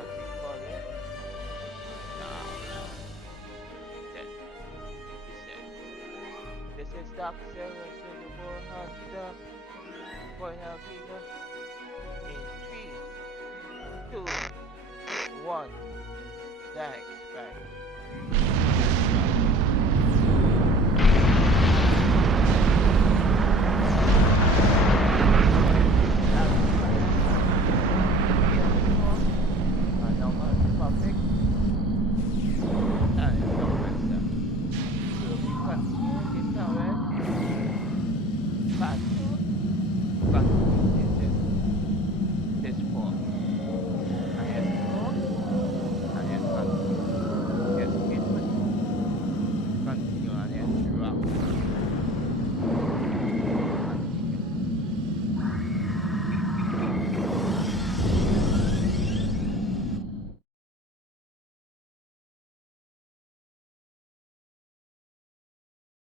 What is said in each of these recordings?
How do you call it? No. Then he said, this is Doc Sarah Silver Hunter. Going out here in 3, 2, 1. Thanks, bye.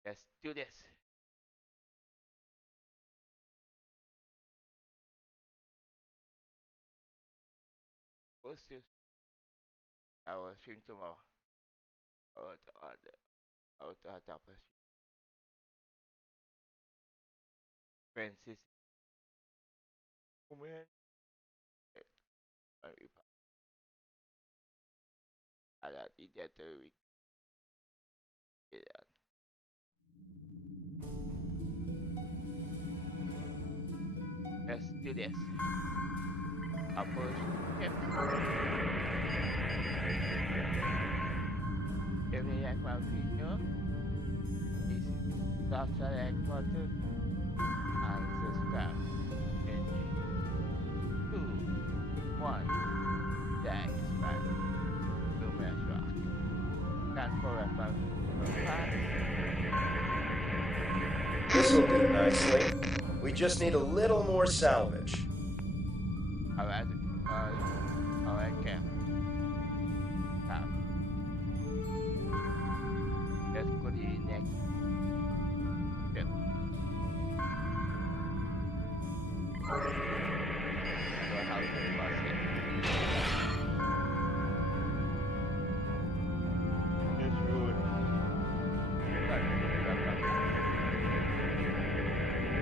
Let's do this. What's this? I will stream tomorrow. I will top us. Francis. Woman. I got the week. Let's do this. Upper hip. If you like my video, please subscribe button and subscribe. In 2, 1, thanks, man. Lumen Rock. Can't forever. This'll do nicely. We just need a little more salvage. Alright, Cam. Let's go to the next step. I don't know how to pass it. This road.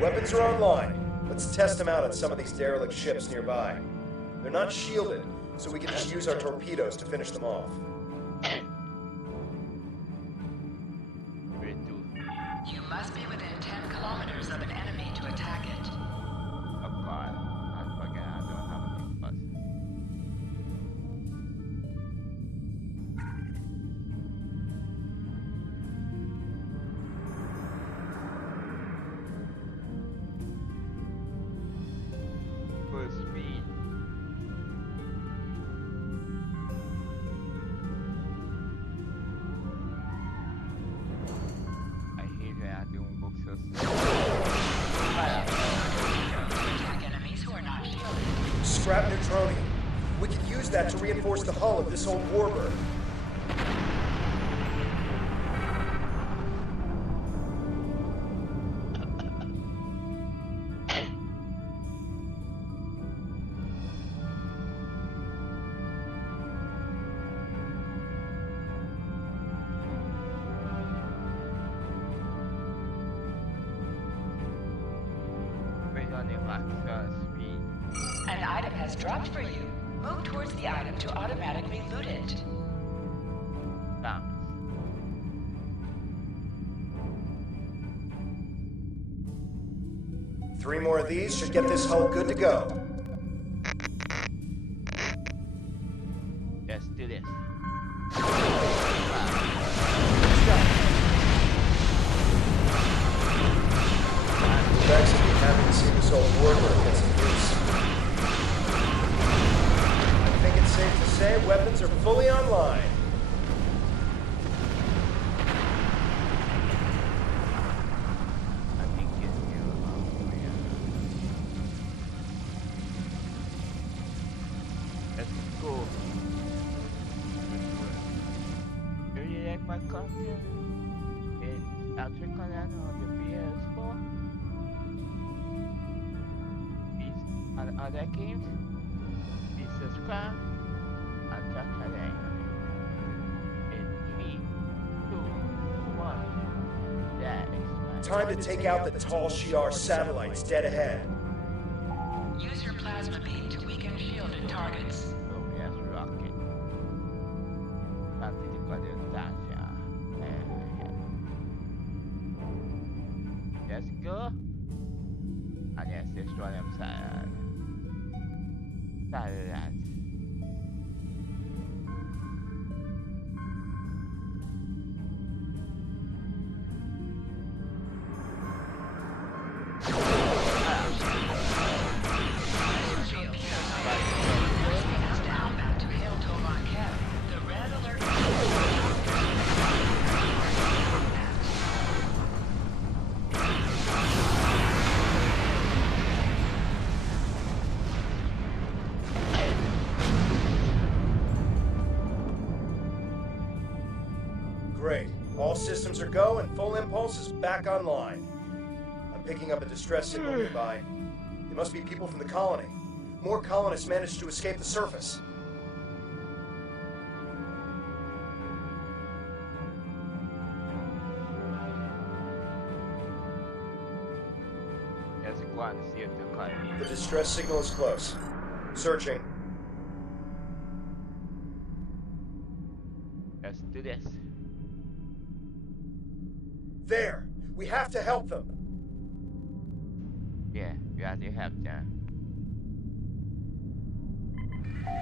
Weapons are online. Let's test them out at some of these derelict ships nearby. They're not shielded, so we can just use our torpedoes to finish them off. You must be within 10 kilometers of an enemy to attack it. Oh God, I forget I don't have a big bus. Full speed. I hate when I do books so Attack enemies who are not shielded. Scrap neutronium. We could use that to reinforce the hull of this old warbird. speed. An item has dropped for you. Move towards the item to automatically loot it. Bounce. 3 more of these should get this hull good to go. Let's do this. Jackson, be happy to see this old warbird get some use. I think it's safe to say weapons are fully online. I think it's you. Let's go. Do you like my content in startrek on the ps4? These are other games. Please subscribe Time to take out the tall Shi'ar satellites dead ahead. Use your plasma beam to weaken shielded targets. Yes, rocket. Antitica distancia. Let's go. And yes, destroy them side. Side. Great. All systems are go and full impulse is back online. I'm picking up a distress signal nearby. It must be people from the colony. More colonists managed to escape the surface. Let's go and see if the car. The distress signal is close. Searching. Let's do this. There! We have to help them! Yeah, we have to help them.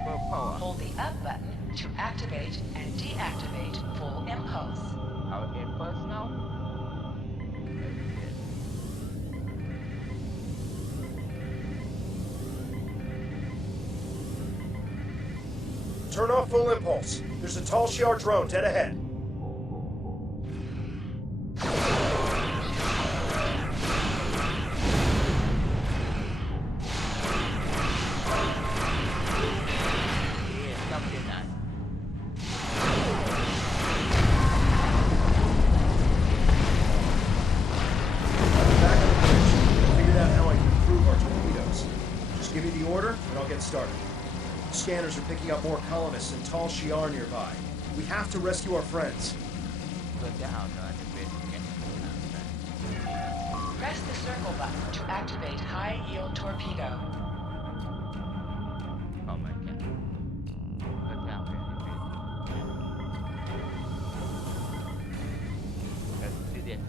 Full power. Hold the up button to activate and deactivate full impulse. Our impulse now. Turn off full impulse. There's a tall Shi'ar drone dead ahead. Give me the order, and I'll get started. Scanners are picking up more colonists and tall Shi'ar nearby. We have to rescue our friends. Press the circle button to activate high-yield torpedo. Oh my god. Look down there. Let's do this.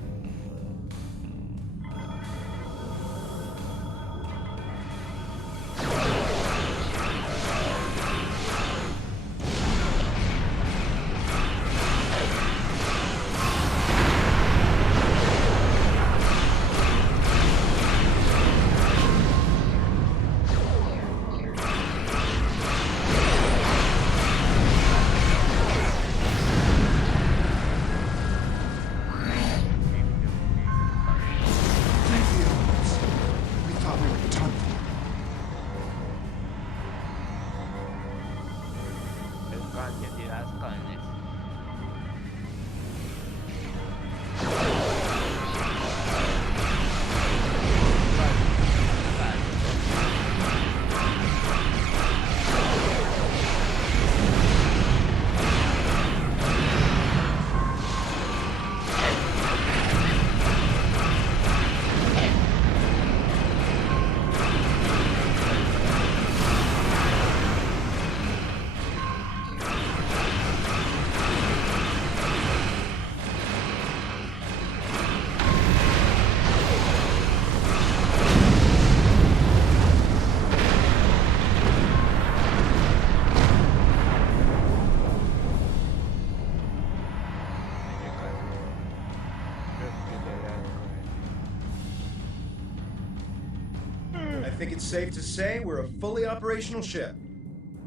I think it's safe to say we're a fully operational ship.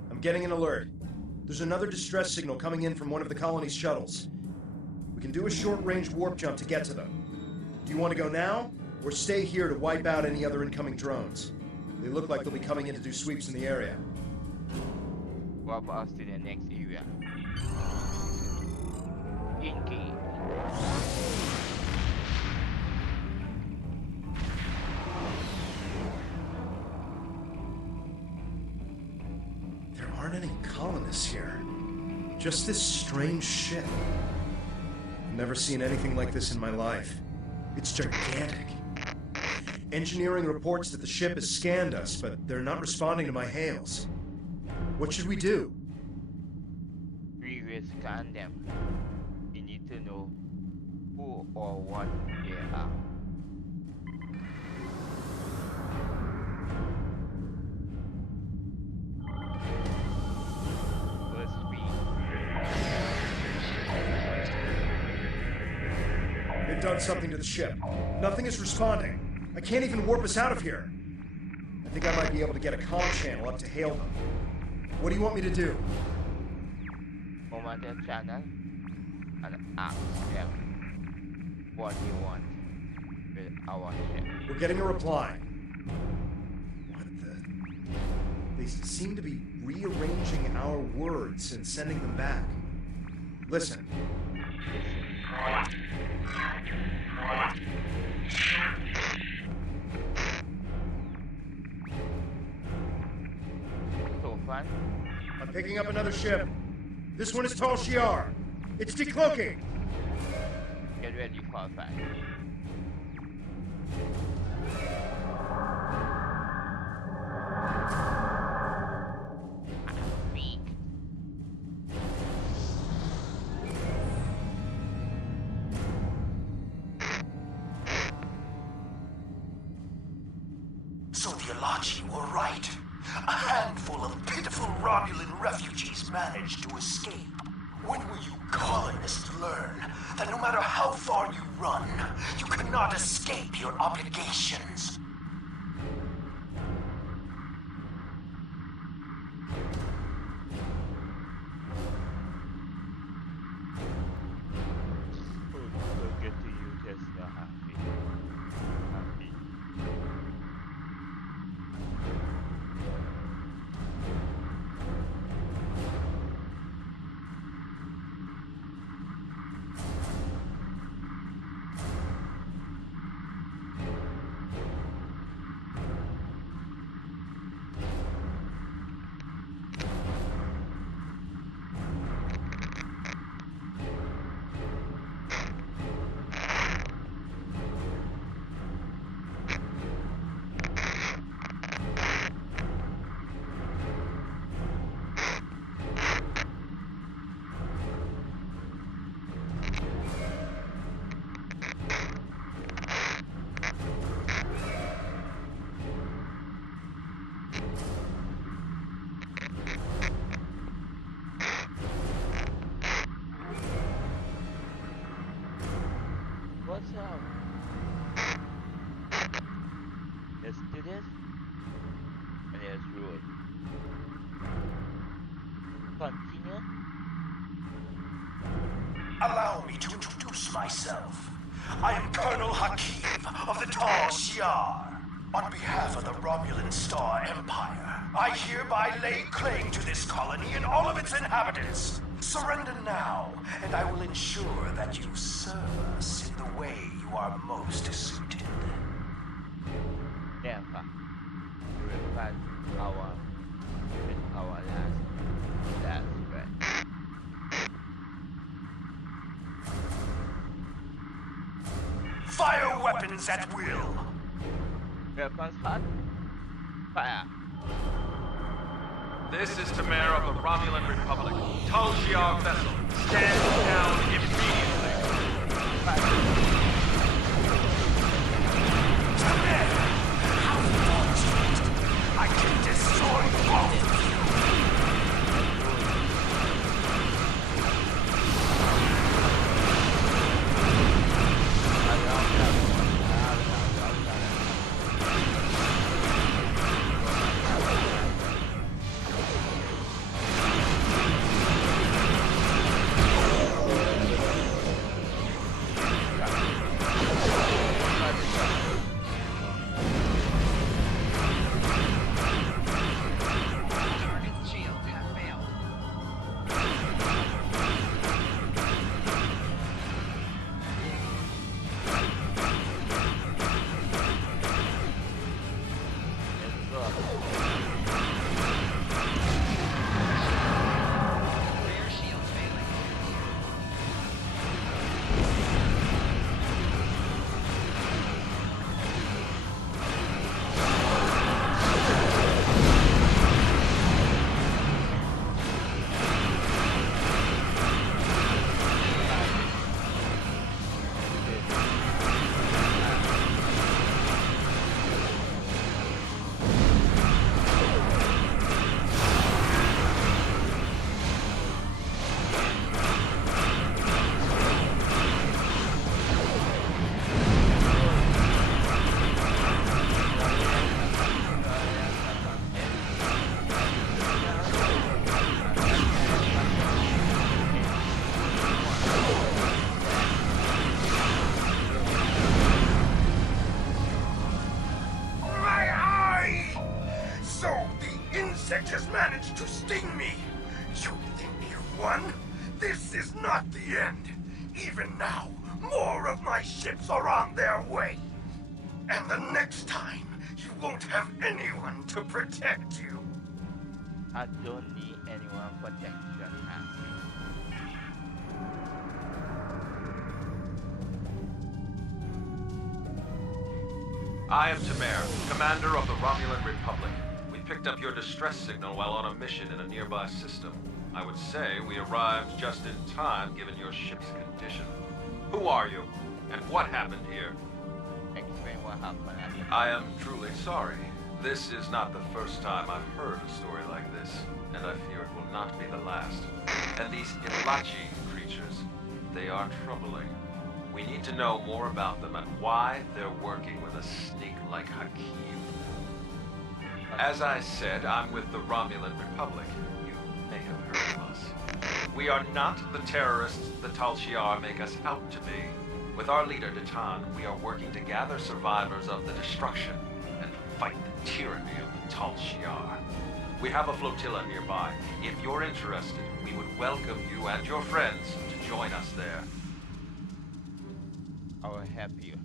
I'm getting an alert. There's another distress signal coming in from one of the colony's shuttles. We can do a short-range warp jump to get to them. Do you want to go now, or stay here to wipe out any other incoming drones? They look like they'll be coming in to do sweeps in the area. Walk us to the next area. Inky. There aren't any colonists here. Just this strange ship. I've never seen anything like this in my life. It's gigantic. Engineering reports that the ship has scanned us, but they're not responding to my hails. What should we do? We will scan them. We need to know who or what they are. First They've done something to the ship. Nothing is responding. I can't even warp us out of here. I think I might be able to get a comm channel up to hail them. What do you want me to do? over the channel and ask them what they want with our ship. We're getting a reply. What the... They seem to be rearranging our words and sending them back. Listen. So fun. I'm picking up another ship. This one is Tal Shiar. It's decloaking. Get ready for a fight. I'm weak. So the Alachi were right. A handful of pitiful Romulan refugees managed to escape. When will you colonists learn that no matter how far you run, you cannot escape your obligations? We'll get to you just now, happy. Happy. What's up? Let's do this. And let's rule it. Continue. Allow me to introduce myself. I am Colonel Hakim of the Tal Shiar. On behalf of the Romulan Star Empire, I hereby lay claim to this colony and all of its inhabitants. Surrender now, and I will ensure that you serve us in the way you are most suited. Never. We will find our last breath. Fire weapons at will! Weapons hot. Fire. This is to Mayor of the Romulan Republic. Tal Shiar vessel. Stand down immediately. How fortunate! I can destroy both of you! everyone! This is not the end! Even now, more of my ships are on their way! And the next time, you won't have anyone to protect you! I don't need anyone protection, Happy. I am Tamer, commander of the Romulan Republic. We picked up your distress signal while on a mission in a nearby system. I would say we arrived just in time given your ship's condition. Who are you? And what happened here? Explain what happened. I am truly sorry. This is not the first time I've heard a story like this, and I fear it will not be the last. And these Ilachi creatures, they are troubling. We need to know more about them and why they're working with a snake like Hakim. As I said, I'm with the Romulan Republic. You may have heard of us. We are not the terrorists the Tal Shiar make us out to be. With our leader, Datan, we are working to gather survivors of the destruction and fight the tyranny of the Tal Shiar. We have a flotilla nearby. If you're interested, we would welcome you and your friends to join us there. I will help you.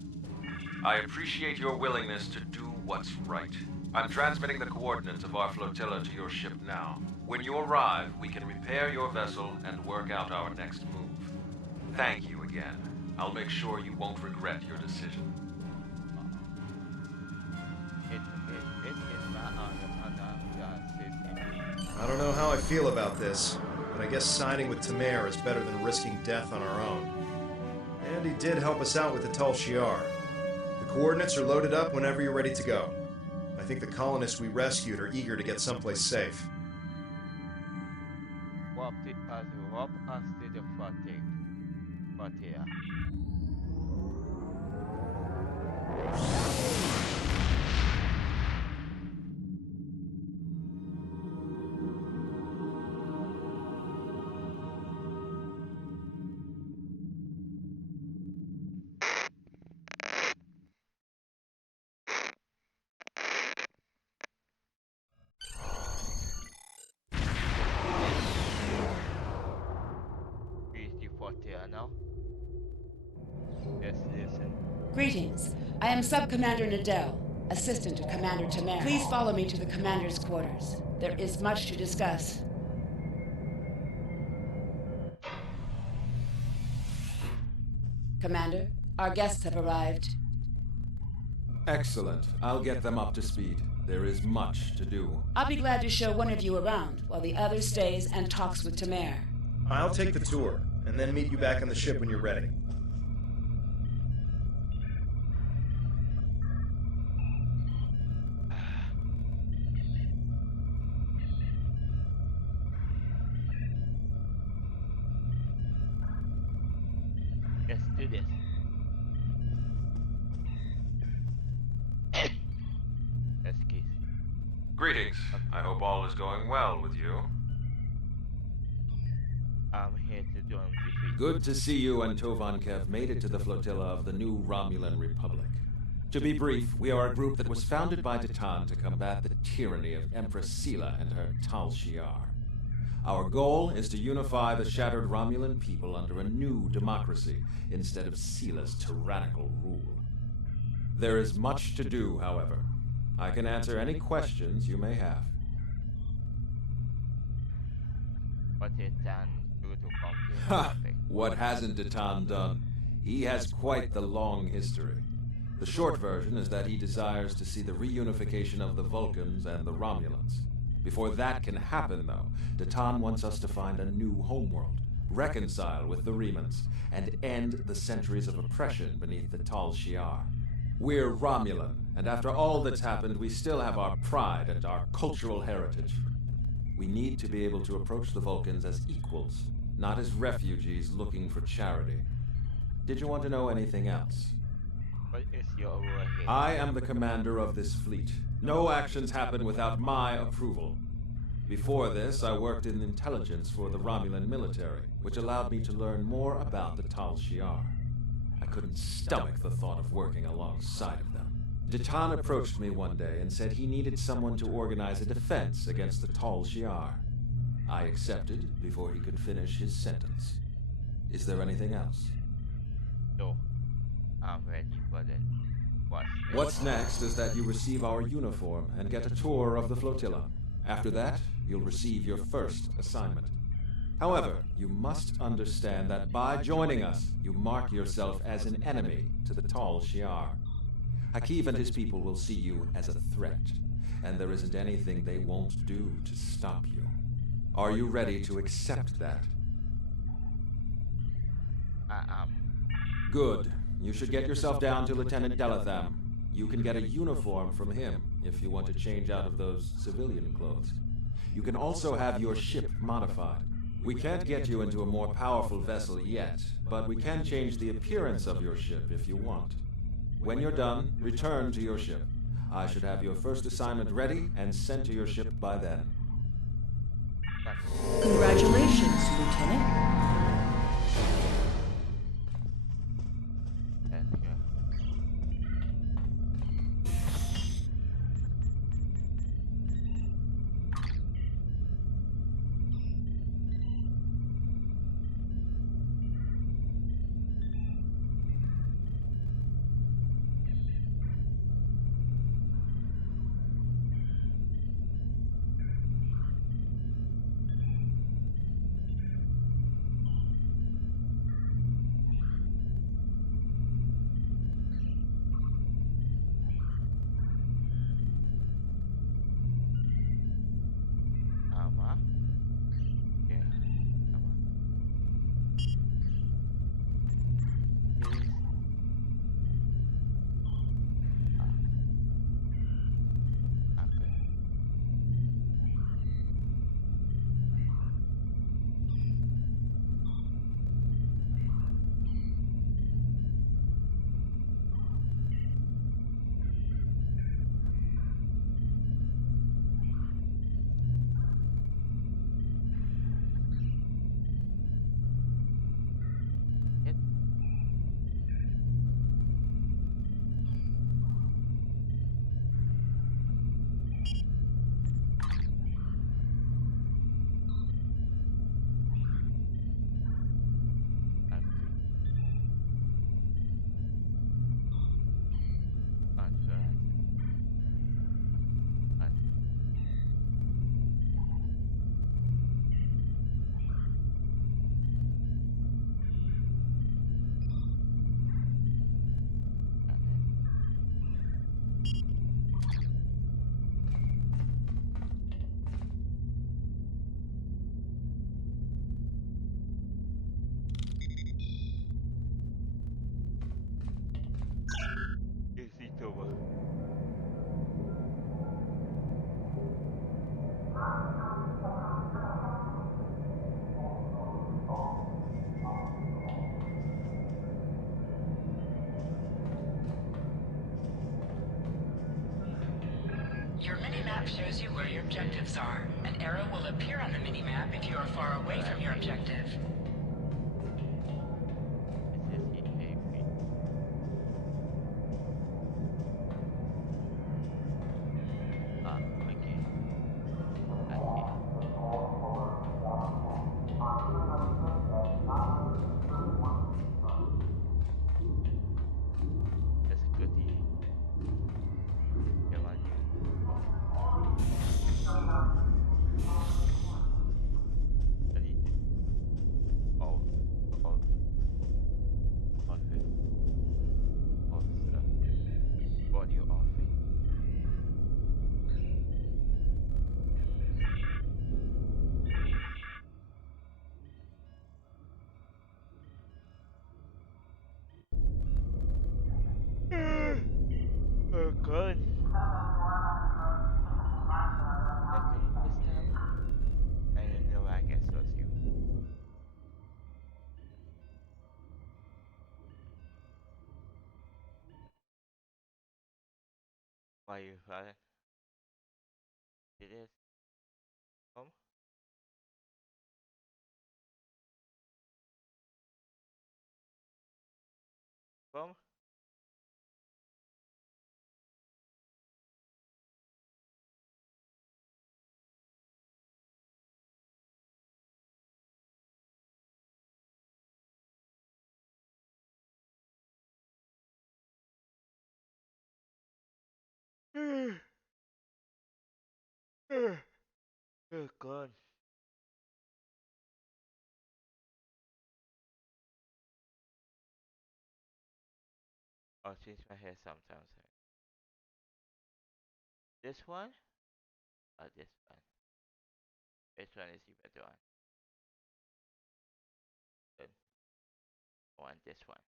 I appreciate your willingness to do what's right. I'm transmitting the coordinates of our flotilla to your ship now. When you arrive, we can repair your vessel and work out our next move. Thank you again. I'll make sure you won't regret your decision. It is not I don't know how I feel about this, but I guess siding with Tamer is better than risking death on our own. And he did help us out with the Tal Shiar. The coordinates are loaded up whenever you're ready to go. I think the colonists we rescued are eager to get someplace safe. Warp us to the flotilla. Reach the flotilla now. Let's listen. Greetings. I am Sub-Commander Nadell, assistant to Commander Tamer. Please follow me to the commander's quarters. There is much to discuss. Commander, our guests have arrived. Excellent. I'll get them up to speed. There is much to do. I'll be glad to show one of you around while the other stays and talks with Tamer. I'll take the tour, and then meet you back on the ship when you're ready. Let's do this. Let's kiss. Greetings. I hope all is going well with you. I'm here to join defeat. Good to see you and Tovankev made it to the flotilla of the new Romulan Republic. To be brief, we are a group that was founded by Datan to combat the tyranny of Empress Sela and her Tal Shiar. Our goal is to unify the shattered Romulan people under a new democracy instead of Sela's tyrannical rule. There is much to do, however. I can answer any questions you may have. What is done due to Ha! conflict? What hasn't Datan done? He has quite the long history. The short version is that he desires to see the reunification of the Vulcans and the Romulans. Before that can happen, though, Datan wants us to find a new homeworld, reconcile with the Remans, and end the centuries of oppression beneath the Tal Shiar. We're Romulan, and after all that's happened, we still have our pride and our cultural heritage. We need to be able to approach the Vulcans as equals, not as refugees looking for charity. Did you want to know anything else? What is your overhead? I am the commander of this fleet. No actions happen without my approval. Before this, I worked in intelligence for the Romulan military, which allowed me to learn more about the Tal Shiar. I couldn't stomach the thought of working alongside of them. Datan approached me one day and said he needed someone to organize a defense against the Tal Shiar. I accepted before he could finish his sentence. Is there anything else? No, I'm ready for that. What's next is that you receive our uniform and get a tour of the flotilla. After that, you'll receive your first assignment. However, you must understand that by joining us, you mark yourself as an enemy to the Tal Shiar. Hakiv and his people will see you as a threat, and there isn't anything they won't do to stop you. Are you ready to accept that? I am. Good. You should get yourself down to Lieutenant Delatham. You can get a uniform from him if you want to change out of those civilian clothes. You can also have your ship modified. We can't get you into a more powerful vessel yet, but we can change the appearance of your ship if you want. When you're done, return to your ship. I should have your first assignment ready and sent to your ship by then. Congratulations, Lieutenant. Yeah. Ama. Yeah. Ama. Please. Ah, okay. It. Agree. Conference. And and is it over? Your minimap shows you where your objectives are. An arrow will appear on the minimap if you are far away from your objective. This is it. Ah, okay. Okay. That's a good idea. Come on, you. I need to. Oh, oh, off it. Officer. Audio off it. Oh god. Definitely this time. I don't know I can trust you. Why you father? It is. Come. Come. Oh God. I'll change my hair sometimes. This one or this one? Which one is the better one? Good. I want this one.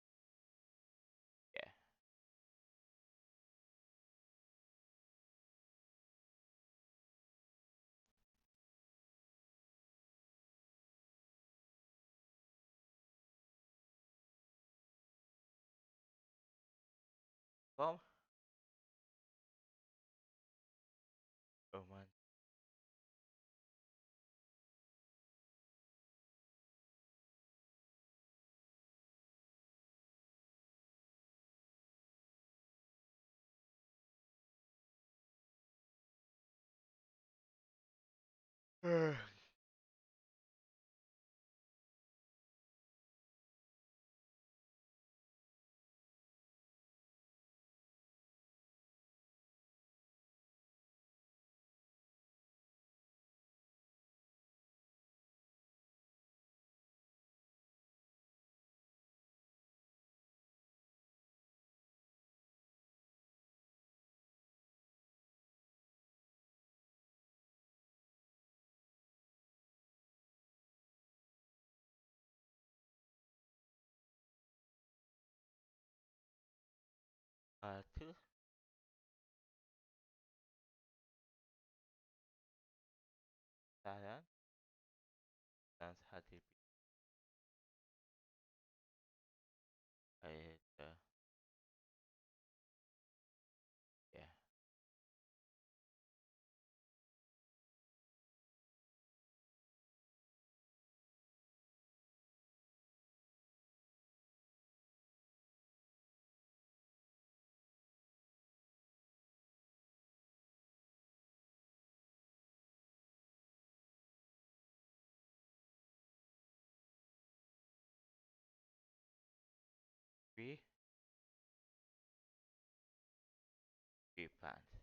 Yeah. Come. Oh man. Two. That sounds happy. I yeah. Three. Three plants.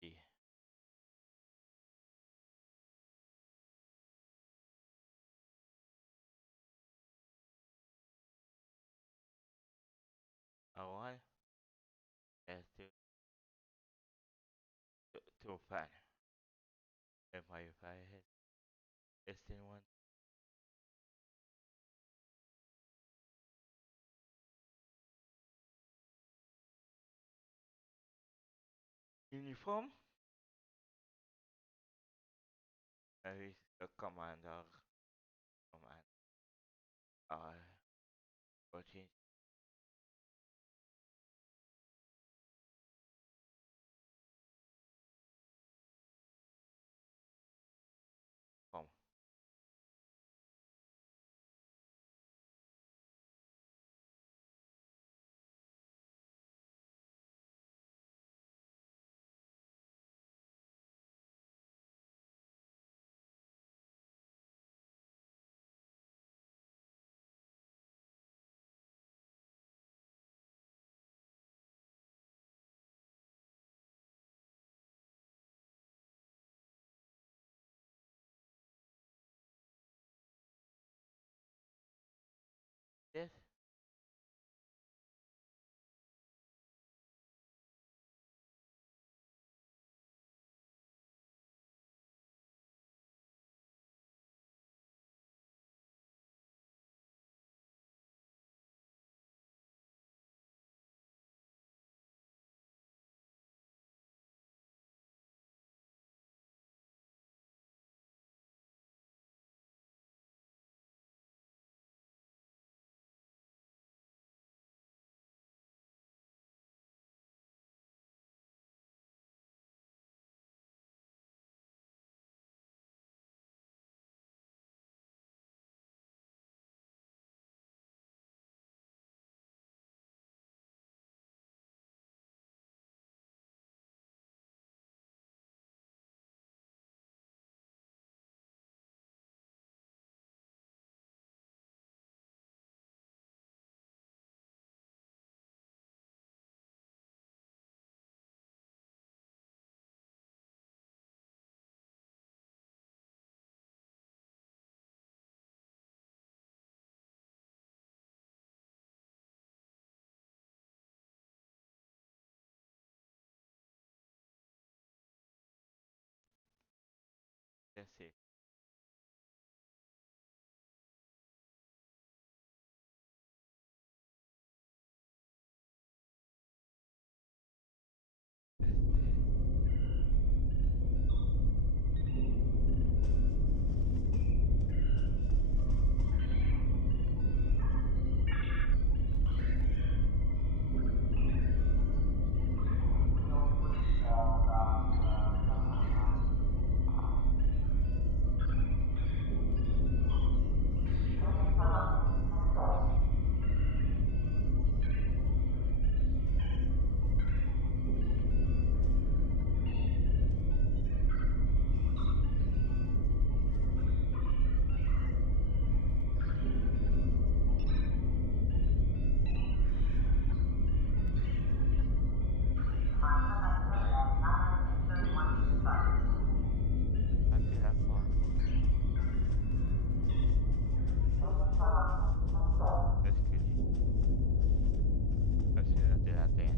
Three. One. Yes, two fan. If I hit this in one. Uniform. Is the commander command. Uh, change. Come. This. Let's see. Not that far. That's good. Let's see, not that then.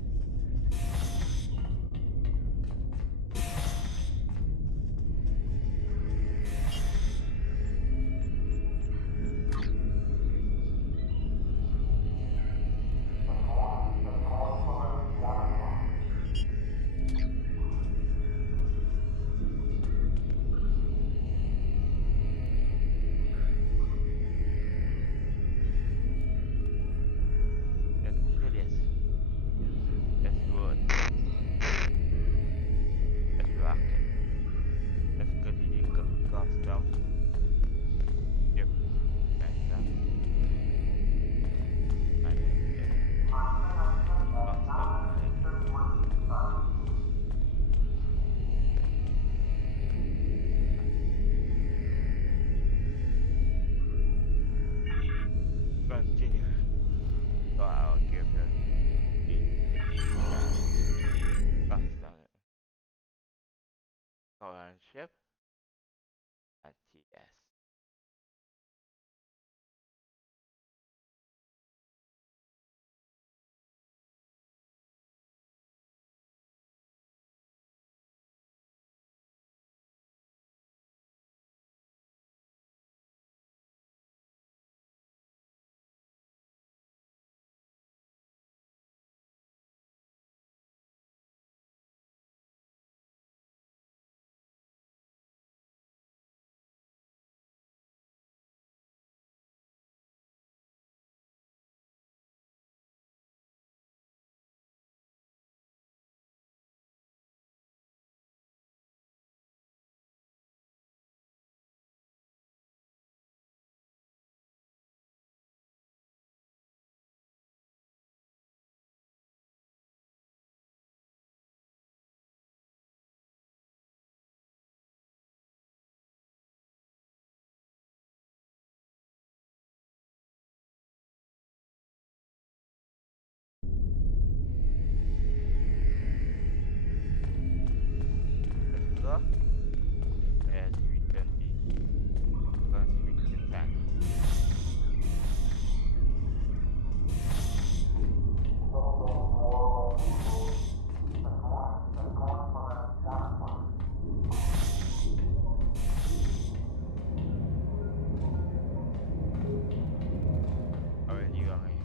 Let's do this. Let's do it. Let's rock it. Let's go to the custom. Yep. Nice up. I like it. Custom, I like it. Continue. So I'll give the custom current ship at TS. Let's go. Let's return the conscripted tank. Already going.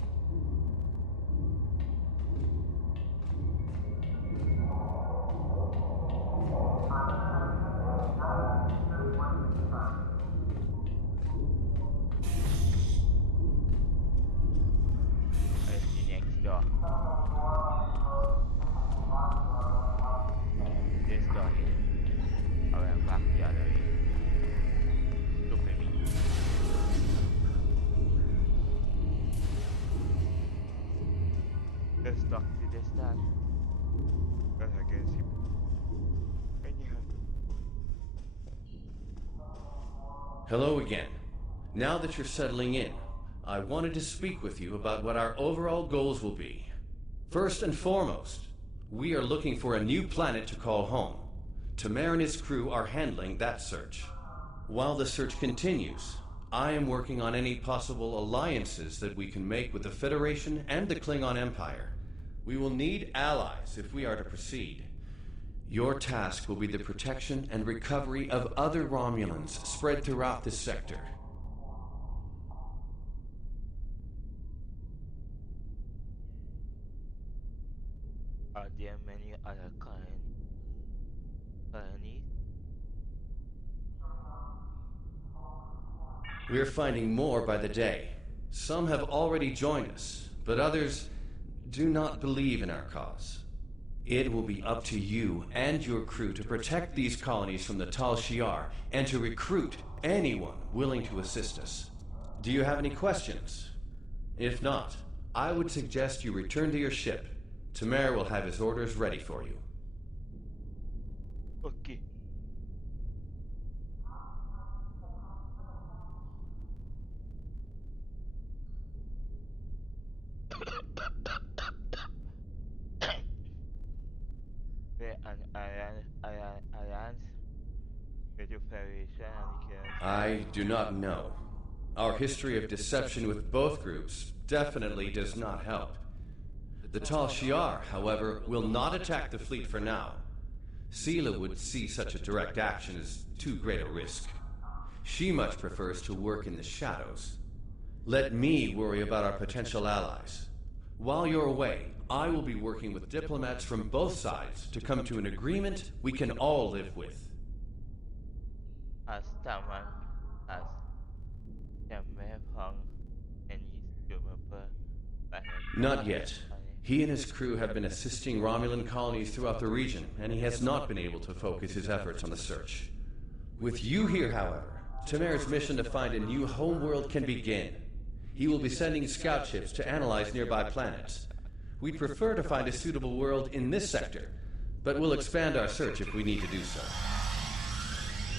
Let's see next door. This door here. I went back the other way. Look at me. Let's talk to this dad. Because I can see. Anyhow. Hello again. Now that you're settling in, I wanted to speak with you about what our overall goals will be. First and foremost, we are looking for a new planet to call home. Tamer and his crew are handling that search. While the search continues, I am working on any possible alliances that we can make with the Federation and the Klingon Empire. We will need allies if we are to proceed. Your task will be the protection and recovery of other Romulans spread throughout this sector. Are there many other colonies? We're finding more by the day. Some have already joined us, but others do not believe in our cause. It will be up to you and your crew to protect these colonies from the Tal Shiar and to recruit anyone willing to assist us. Do you have any questions? If not, I would suggest you return to your ship. Tamer will have his orders ready for you. Okay. Where an alliance with the Federation and the Chaos. I do not know. Our history of deception with both groups definitely does not help. The Tal Shiar, however, will not attack the fleet for now. Sela would see such a direct action as too great a risk. She much prefers to work in the shadows. Let me worry about our potential allies. While you're away, I will be working with diplomats from both sides to come to an agreement we can all live with. As Taman, as Tamer found any suitable planet. Not yet. He and his crew have been assisting Romulan colonies throughout the region, and he has not been able to focus his efforts on the search. With you here, however, Tamer's mission to find a new homeworld can begin. He will be sending scout ships to analyze nearby planets. We'd prefer to find a suitable world in this sector, but we'll expand our search if we need to do so.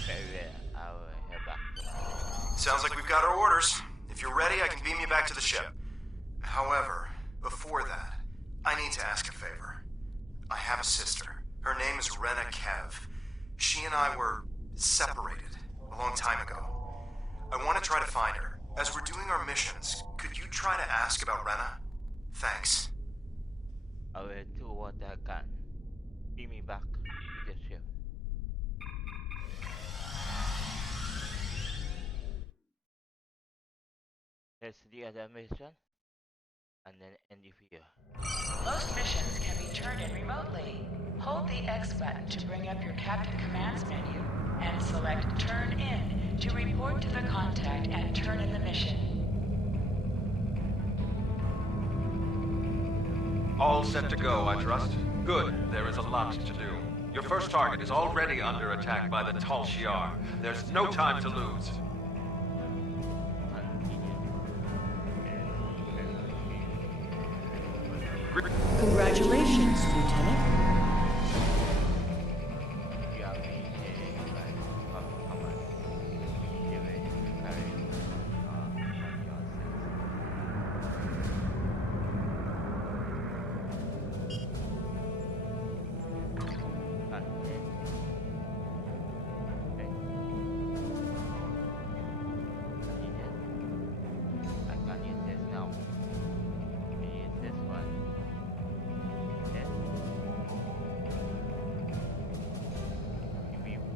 Very well, I will head back. Sounds like we've got our orders. If you're ready, I can beam you back to the ship. However, before that, I need to ask a favor. I have a sister. Her name is Rena Kev. She and I were separated a long time ago. I want to try to find her. As we're doing our missions, could you try to ask about Rena? Thanks. I will do what I can. Beam me back to the ship. Let's do the other mission and then end it here. Most missions can be turned in remotely. Hold the X button to bring up your Captain Commands menu and select Turn In to report to the contact and turn in the mission. All set to go, I trust? Good. There is a lot to do. Your first target is already under attack by the Tal Shiar. There's no time to lose. Congratulations, Lieutenant. You have been how much? You will carry on your I can use this now. We use this one. Yes. We like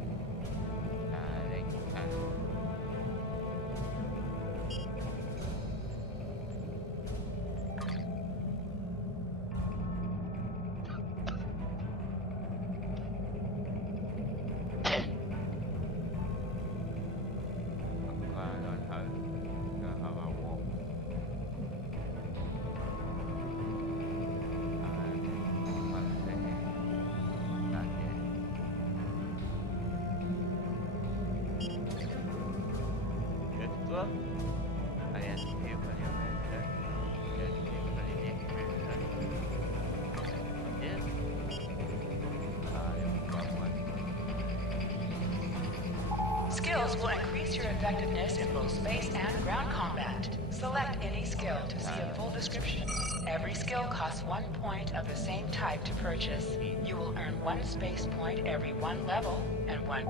Skills will increase your effectiveness in both space and ground combat. Select any skill to see a full description. Every skill costs 1 point of the same type to purchase. You will earn 1 space point every 1 level, and 1.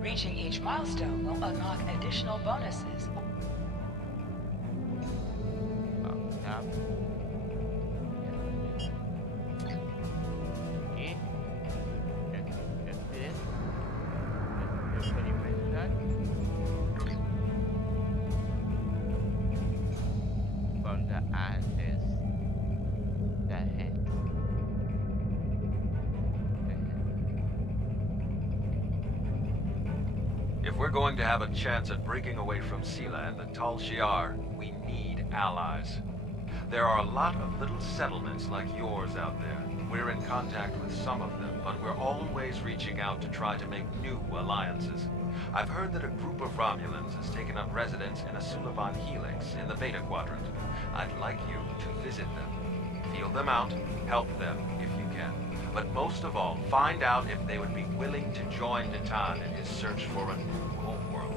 Reaching each milestone will unlock additional bonuses. we're going to have a chance at breaking away from Sealand and Tal Shiar, we need allies. There are a lot of little settlements like yours out there. We're in contact with some of them, but we're always reaching out to try to make new alliances. I've heard that a group of Romulans has taken up residence in a Sulivan helix in the Beta Quadrant. I'd like you to visit them. Feel them out, help them if you can. But most of all, find out if they would be willing to join Natan in his search for a new homeworld.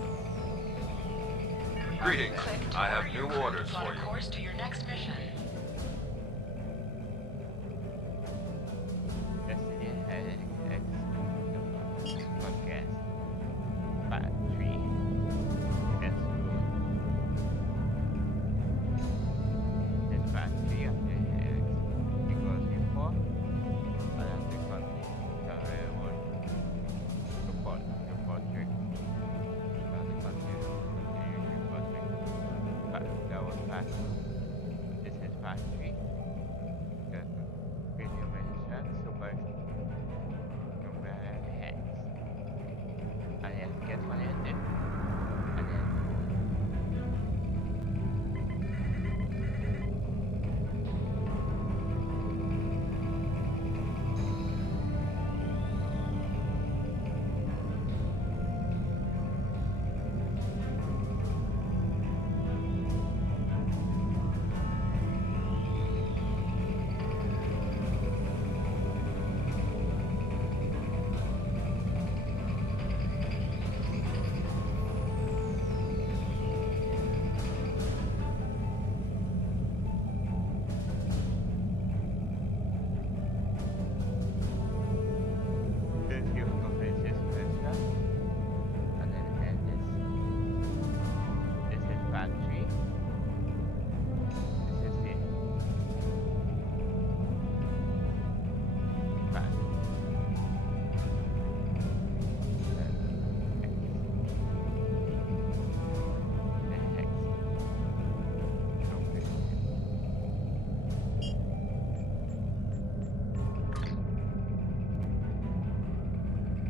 Greetings. I have new orders for you. Course to your next mission. Destiny Helix podcast. Part 3. That's good. That's part 3 of the Helix. Because before, I have to continue the railroad. The project. That was part 2. This is part 3. The video mentioned super heads. And then get one in it. And then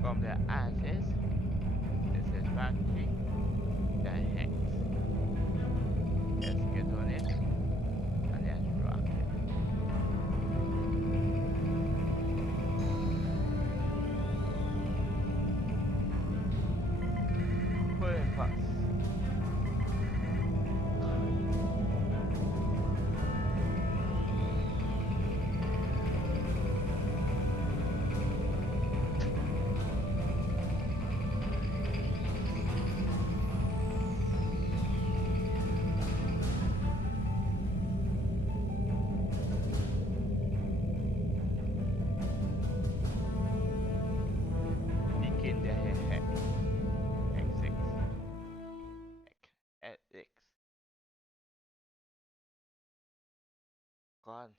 from the ashes, this is factory, the hex. Let's get on it, and let's rock it. Pull it fast. Begin the hex. X6. X6. Gone.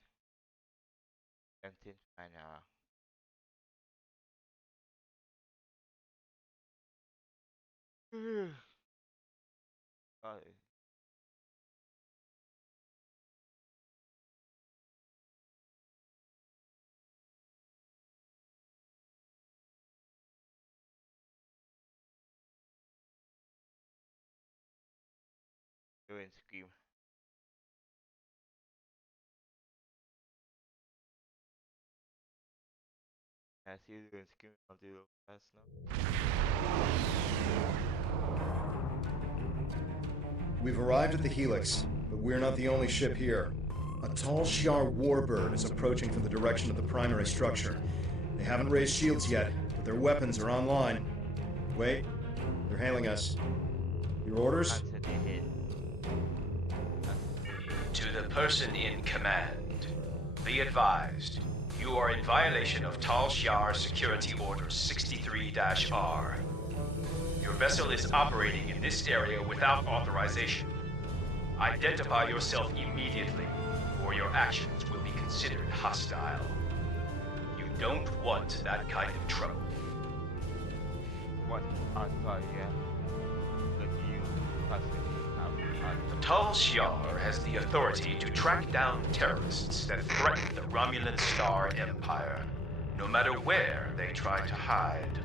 Until final. Oh, doing scream. I see you doing scream until last now. We've arrived at the Helix, but we're not the only ship here. A Tal Shiar warbird is approaching from the direction of the primary structure. They haven't raised shields yet, but their weapons are online. Wait, they're hailing us. Your orders? Answer the hit. To the person in command, be advised, you are in violation of Tal Shiar Security Order 63-R. Your vessel is operating in this area without authorization. Identify yourself immediately, or your actions will be considered hostile. You don't want that kind of trouble. What Australia? But you possibly have Tal Shiar has the authority to track down terrorists that threaten the Romulan Star Empire, no matter where they try to hide.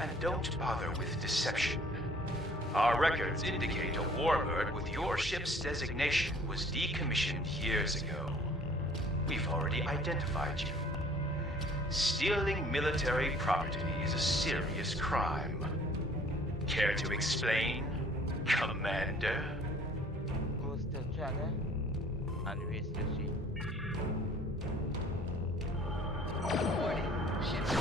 And don't bother with deception. Our records indicate a warbird with your ship's designation was decommissioned years ago. We've already identified you. Stealing military property is a serious crime. Care to explain, Commander? Who's the channel? And where's the ship? Warning. Ship's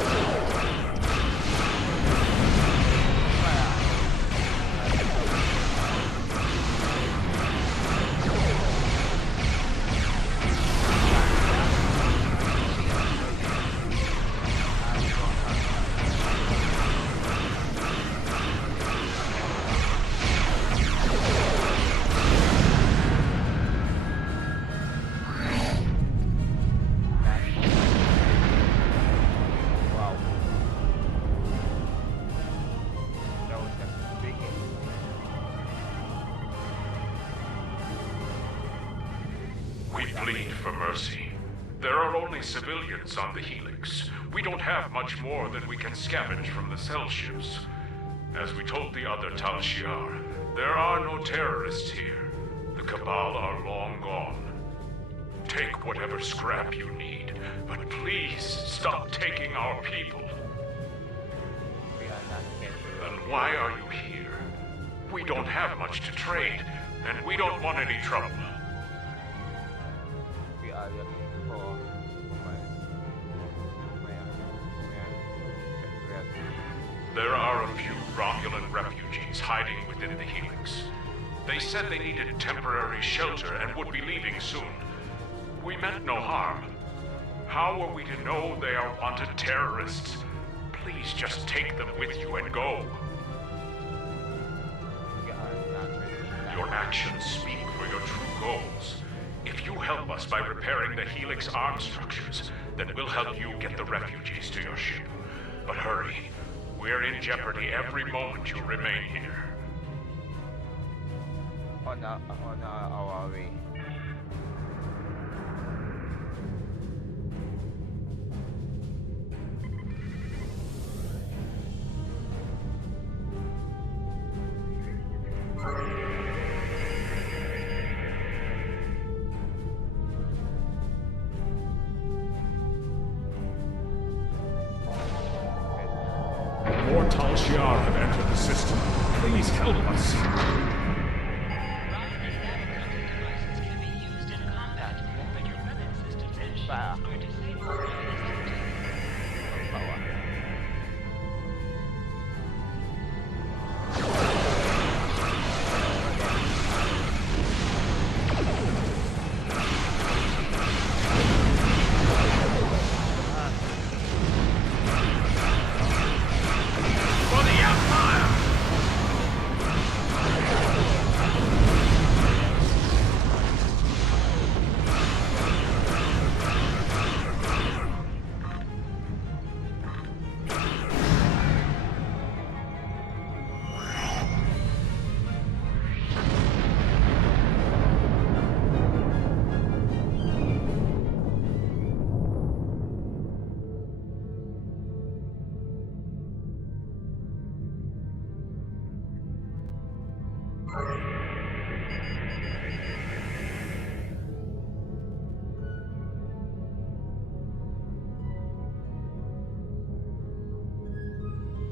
Wow. That was a big hit. We plead for mercy. There are only civilians on the Helix. We don't have much more than we can scavenge from the cell ships. As we told the other Tal Shiar, there are no terrorists here. The Cabal are long gone. Take whatever scrap you need, but please stop taking our people. We are not getting. And why are you here? We don't have much to trade, and we don't want any trouble. We are looking for There are a few Romulan refugees hiding within the Helix. They said they needed temporary shelter and would be leaving soon. We meant no harm. How are we to know they are wanted terrorists? Please just take them with you and go. We are not ready. Your actions speak for your true goals. If you help us by repairing the Helix arm structures, then we'll help you get the refugees to your ship. But hurry. We're in jeopardy every moment you remain here. On our way. More Tal Shiar have entered the system. Please help us. devices can be used in combat, but your weapon systems and shields Fire. are disabled. Power. For the Empire!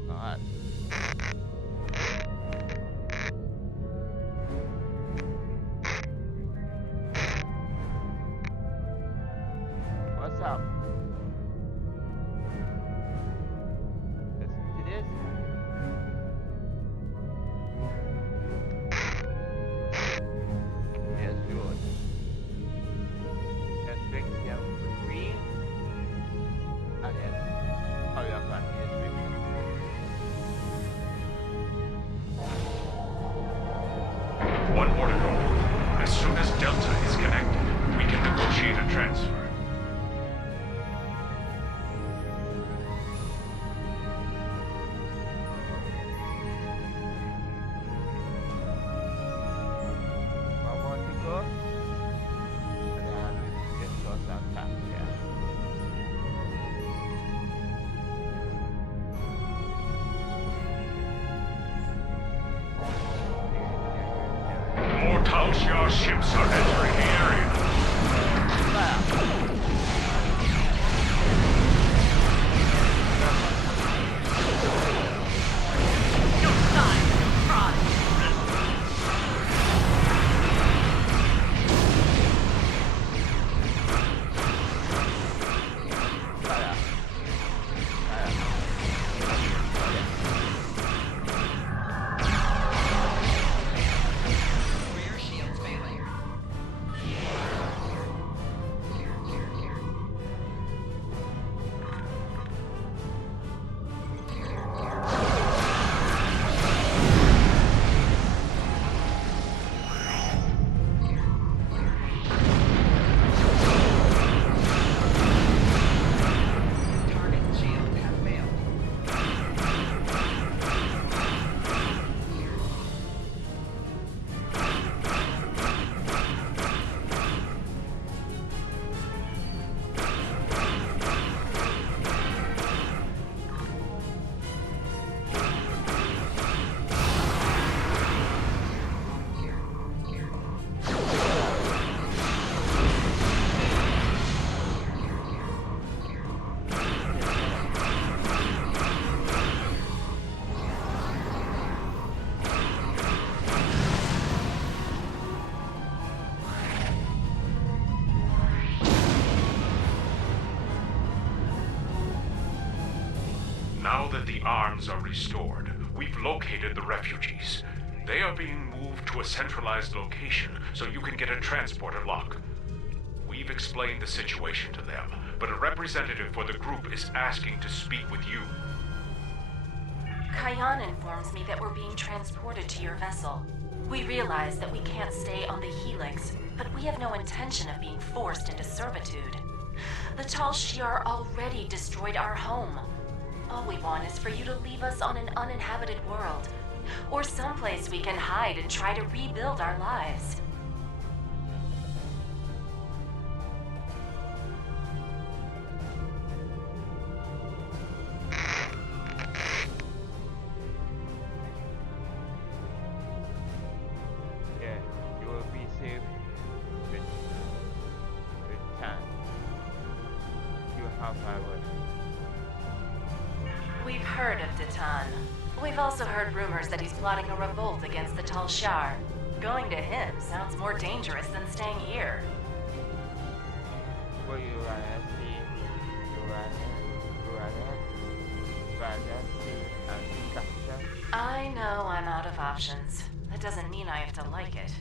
God. What's up? Listen to this. Yes, good. Let's drink some green. And then hurry up and finish with me. One more to go. As soon as Delta is connected, we can negotiate a transfer. One more to go. And then just go some time here. More Tal Shiar ships are entering the area. Rear shields failing. Target shields have failed. Now that the arms are restored, we've located the refugees. They are being moved to a centralized location so you can get a transporter lock. We've explained the situation to them, but a representative for the group is asking to speak with you. Kayan informs me that we're being transported to your vessel. We realize that we can't stay on the Helix, but we have no intention of being forced into servitude. The Tal Shiar already destroyed our home. All we want is for you to leave us on an uninhabited world, or someplace we can hide and try to rebuild our lives. Yeah, you will be safe with time. You have my word. We've heard of Titan. We've also heard rumors that he's plotting a revolt against the Tal Shiar. Going to him sounds more dangerous than staying here. Will you rather see and capture? I know I'm out of options. That doesn't mean I have to like it.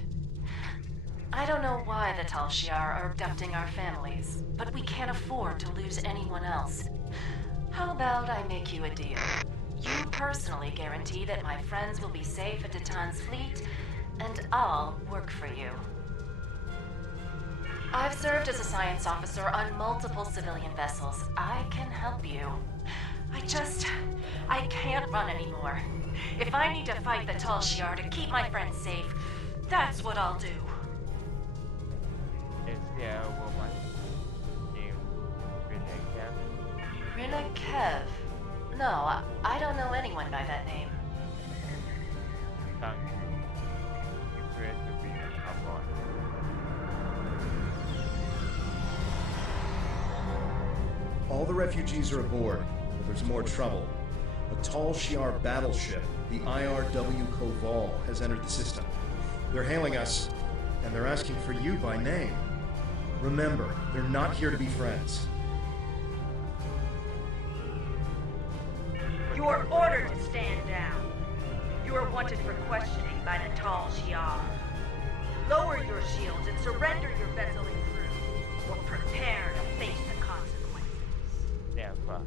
I don't know why the Tal Shiar are abducting our families, but we can't afford to lose anyone else. How about I make you a deal? You personally guarantee that my friends will be safe at Titan's fleet, and I'll work for you. I've served as a science officer on multiple civilian vessels. I can help you. I can't run anymore. If I need to fight the Tal Shiar to keep my friends safe, that's what I'll do. Is there a woman named Rina Kev? Kev? No, I don't know anyone by that name. Thank you. You pray to be aboard. All the refugees are aboard, but there's more trouble. A Tal Shiar battleship, the IRW Koval, has entered the system. They're hailing us, and they're asking for you by name. Remember, they're not here to be friends. You are ordered to stand down. You are wanted for questioning by the Tal Shiar. Lower your shields and surrender your vessel and crew, or prepare to face the consequences. Never.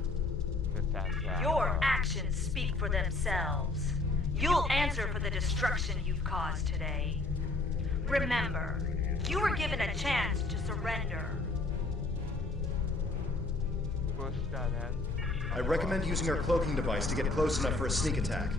Your actions speak for themselves. You'll answer for the destruction you've caused today. Remember, you were given a chance to surrender. I recommend using our cloaking device to get close enough for a sneak attack.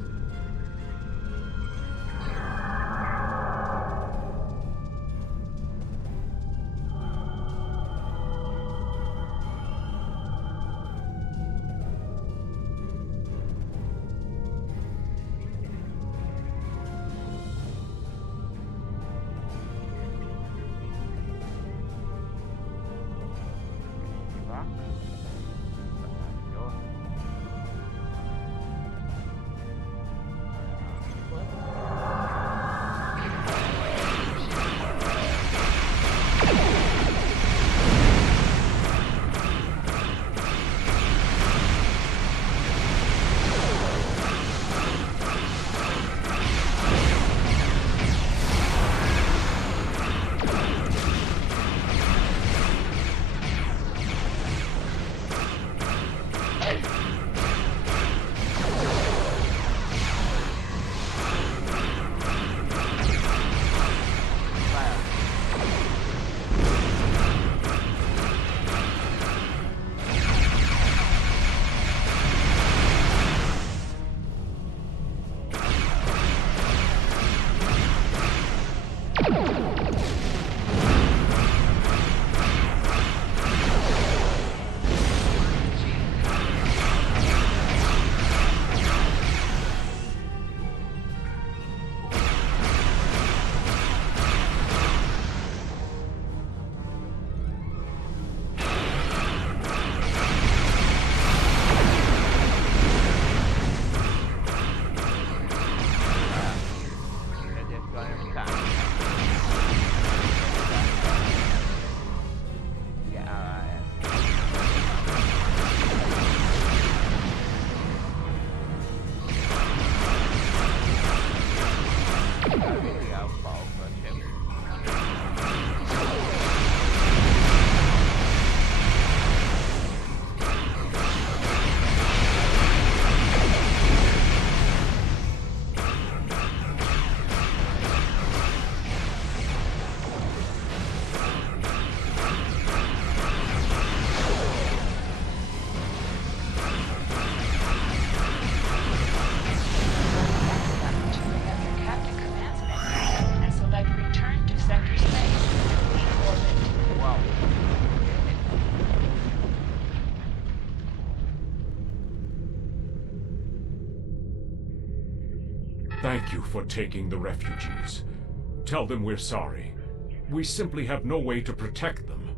Thank you for taking the refugees. Tell them we're sorry. We simply have no way to protect them.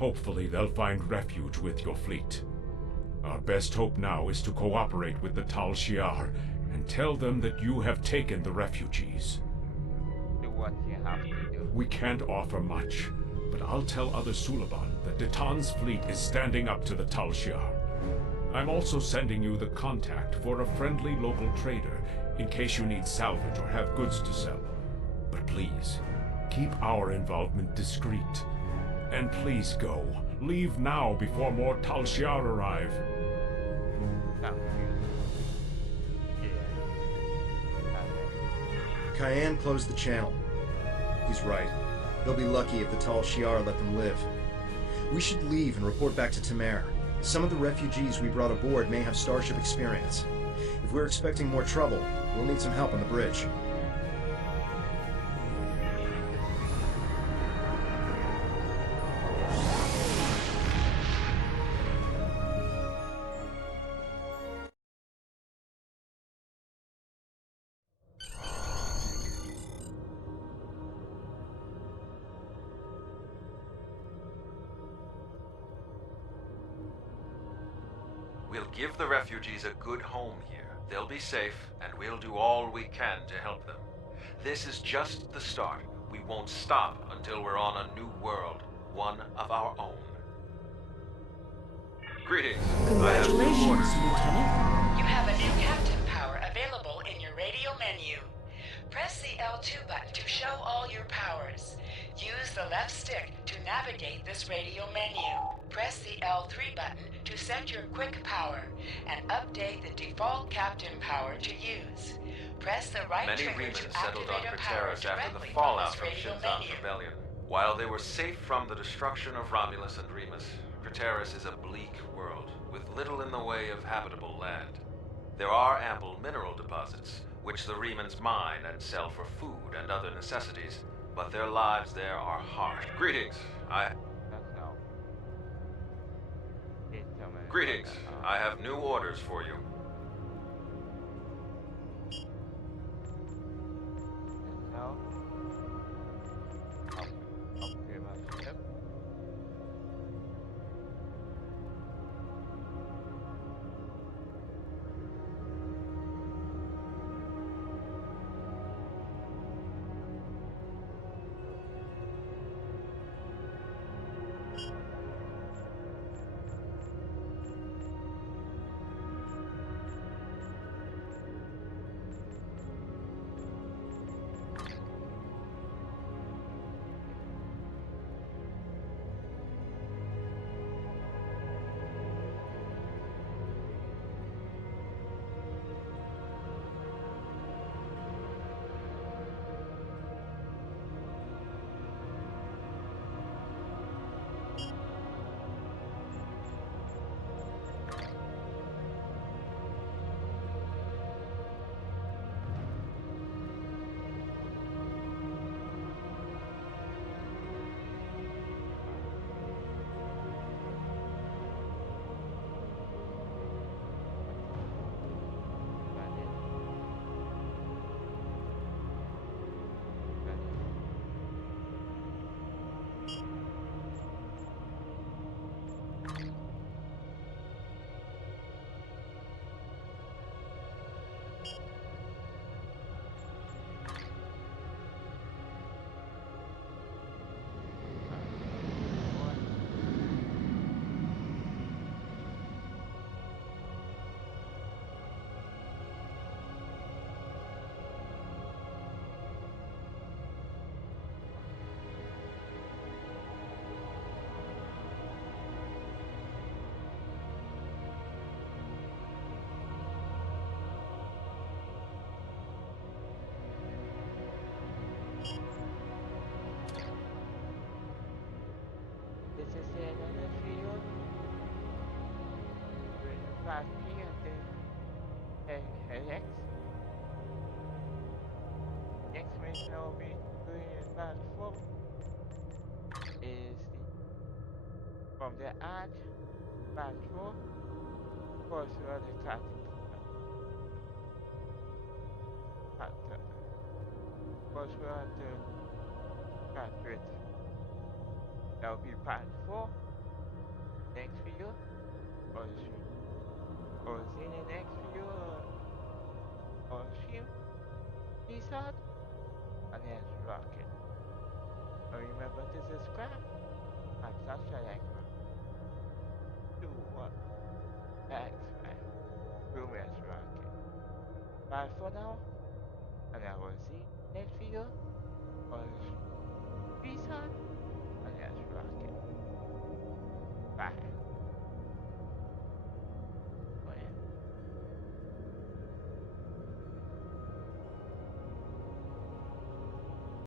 Hopefully they'll find refuge with your fleet. Our best hope now is to cooperate with the Tal Shiar and tell them that you have taken the refugees. Do what you have to do. We can't offer much, but I'll tell other Suliban that Datan's fleet is standing up to the Tal Shiar. I'm also sending you the contact for a friendly local trader in case you need salvage or have goods to sell. But please, keep our involvement discreet. And please go. Leave now before more Tal Shiar arrive. Sounds good. Yeah. Cayenne closed the channel. He's right. They'll be lucky if the Tal Shiar let them live. We should leave and report back to Tamer. Some of the refugees we brought aboard may have starship experience. If we're expecting more trouble, we'll need some help on the bridge. We'll give the refugees a good home here. They'll be safe, and we'll do all we can to help them. This is just the start. We won't stop until we're on a new world, one of our own. Greetings. Congratulations, Lieutenant. You have a new captain power available in your radio menu. Press the L2 button to show all your powers. Use the left stick to navigate this radio menu. Press the L3 button to set your quick power and update the default captain power to use. Press the right Many trigger Remans to settled on activate a power Craterus after the directly from fallout this from radio Shinzon's menu. rebellion. While they were safe from the destruction of Romulus and Remus, Craterus is a bleak world, with little in the way of habitable land. There are ample mineral deposits, which the Remans mine and sell for food and other necessities, but their lives there are hard. Greetings. That's all. Greetings. I have new orders for you. Now, upgrade my ship. This is another field. Bring it back here and helix. Next mission I'll be doing in band 4 is from the arc band 4 for sure the traffic. But first we have to start with that will be part 4 next video, or see the next video or stream. Peace out and let's rock it. And remember to subscribe and startrek 2-1 X-Ray. Boom, let's rock it. Bye for now, and I will see you next video.